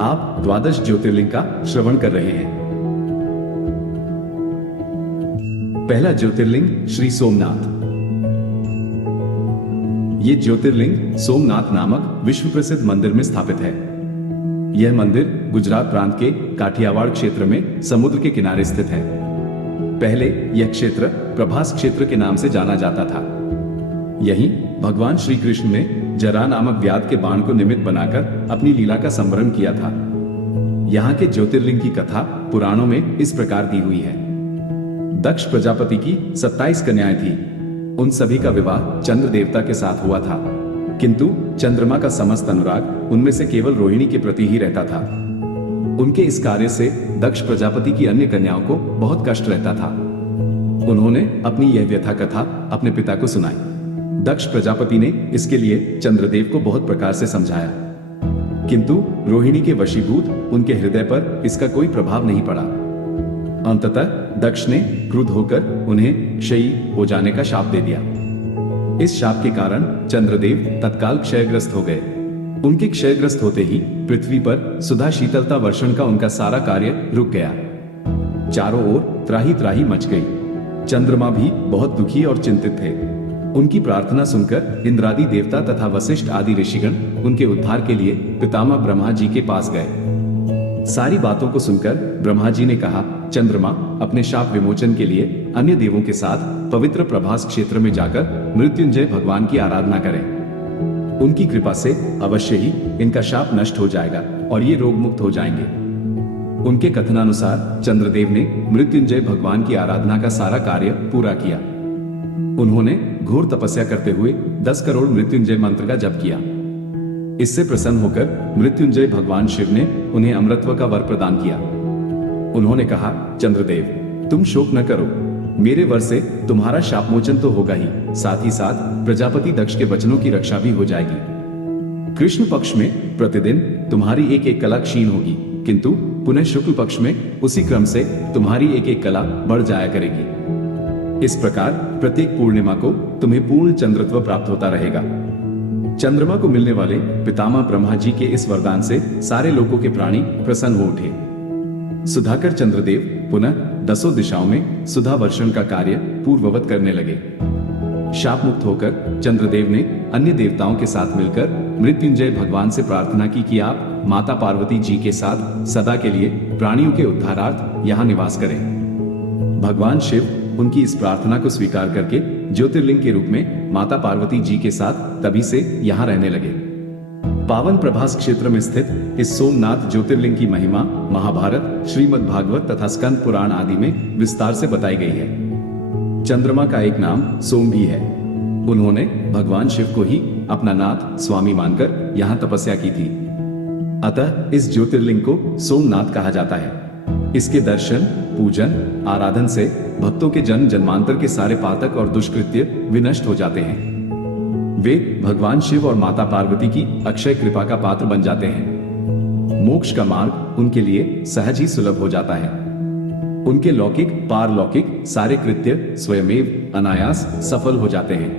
आप 12 ज्योतिर्लिंग का श्रवण कर रहे हैं। पहला ज्योतिर्लिंग श्री सोमनाथ। ये ज्योतिर्लिंग सोमनाथ नामक विश्व प्रसिद्ध मंदिर में स्थापित है। यह मंदिर गुजरात प्रांत के काठियावाड़ क्षेत्र में समुद्र के किनारे स्थित है। पहले यह क्षेत्र प्रभास क्षेत्र के नाम से जाना जाता था। यहीं भगवान श्री कृष्ण ने जरा नामक व्याध के बाण को निमित्त बनाकर अपनी लीला का संवरण किया था। यहाँ के ज्योतिर्लिंग की कथा पुराणों में इस प्रकार दी हुई है। दक्ष प्रजापति की 27 कन्याएं थी। उन सभी का विवाह चंद्र देवता के साथ हुआ था, किंतु चंद्रमा का समस्त अनुराग उनमें से केवल रोहिणी के प्रति ही रहता था। उनके इस कार्य से दक्ष प्रजापति की अन्य कन्याओं को बहुत कष्ट रहता था। उन्होंने अपनी यह व्यथा कथा अपने पिता को सुनाई। दक्ष प्रजापति ने इसके लिए चंद्रदेव को बहुत प्रकार से समझाया, किंतु रोहिणी के वशीभूत उनके हृदय पर इसका कोई प्रभाव नहीं पड़ा। अंततः दक्ष ने क्रुद्ध होकर उन्हें क्षयी हो जाने का शाप दे दिया। इस शाप के कारण चंद्रदेव तत्काल क्षयग्रस्त हो गए। उनके क्षयग्रस्त होते ही पृथ्वी पर सुधा शीतलता वर्षण का उनका सारा कार्य रुक गया। चारों ओर त्राही त्राही मच गई। चंद्रमा भी बहुत दुखी और चिंतित थे। उनकी प्रार्थना सुनकर इंद्रादि देवता तथा वशिष्ठ आदि ऋषिगण उनके उद्धार के लिए पितामह ब्रह्मा जी के पास गए। सारी बातों को सुनकर ब्रह्मा जी ने कहा, चंद्रमा अपने शाप विमोचन के लिए अन्य देवों के साथ पवित्र प्रभास क्षेत्र में जाकर मृत्युंजय भगवान की आराधना करें। उनकी कृपा से अवश्य ही इनका शाप नष्ट हो जाएगा और ये रोग मुक्त हो जाएंगे। उनके कथनानुसार चंद्रदेव ने मृत्युंजय भगवान की आराधना का सारा कार्य पूरा किया। उन्होंने घोर तपस्या करते हुए 10 करोड़ मृत्युंजय मंत्र का जप किया। इससे प्रसन्न होकर मृत्युंजय भगवान शिव ने उन्हें अमरत्व का वर प्रदान किया। उन्होंने कहा, चंद्रदेव तुम शोक न करो, मेरे वर से तुम्हारा शापमोचन तो होगा ही, साथ ही साथ प्रजापति दक्ष के वचनों की रक्षा भी हो जाएगी। कृष्ण पक्ष में प्रतिदिन तुम्हारी एक एक कला क्षीण होगी, किंतु पुनः शुक्ल पक्ष में उसी क्रम से तुम्हारी एक एक कला बढ़ जाया करेगी। इस प्रकार प्रत्येक पूर्णिमा को तुम्हें पूर्ण चंद्रत्व प्राप्त होता रहेगा। चंद्रमा को मिलने वाले पितामह ब्रह्मा जी के इस वरदान से सारे लोगों के प्राणी प्रसन्न हो उठे। सुधाकर चंद्रदेव पुनः 10 दिशाओं में सुधा वर्षण का कार्य पूर्ववत करने लगे। शाप मुक्त होकर चंद्रदेव ने अन्य देवताओं के साथ मिलकर मृत्युंजय भगवान से प्रार्थना की कि आप माता पार्वती जी के साथ सदा के लिए प्राणियों के उद्धारार्थ यहाँ निवास करें। भगवान शिव उनकी इस प्रार्थना को स्वीकार करके ज्योतिर्लिंग के रूप में माता पार्वती जी के साथ तभी से यहाँ रहने लगे। पावन प्रभास क्षेत्र में स्थित इस सोमनाथ ज्योतिर्लिंग की महिमा महाभारत, श्रीमद् भागवत तथा स्कंद पुराण आदि में विस्तार से बताई गई है। चंद्रमा का एक नाम सोम भी है। उन्होंने भगवान शिव को ही अपना नाथ स्वामी मानकर यहाँ तपस्या की थी। अतः इस ज्योतिर्लिंग को सोमनाथ कहा जाता है। इसके दर्शन, पूजन, आराधन से भक्तों के जन्म जन्मांतर के सारे पातक और दुष्कृत्य विनष्ट हो जाते हैं। वे भगवान शिव और माता पार्वती की अक्षय कृपा का पात्र बन जाते हैं। मोक्ष का मार्ग उनके लिए सहज ही सुलभ हो जाता है। उनके लौकिक पारलौकिक सारे कृत्य स्वयमेव अनायास सफल हो जाते हैं।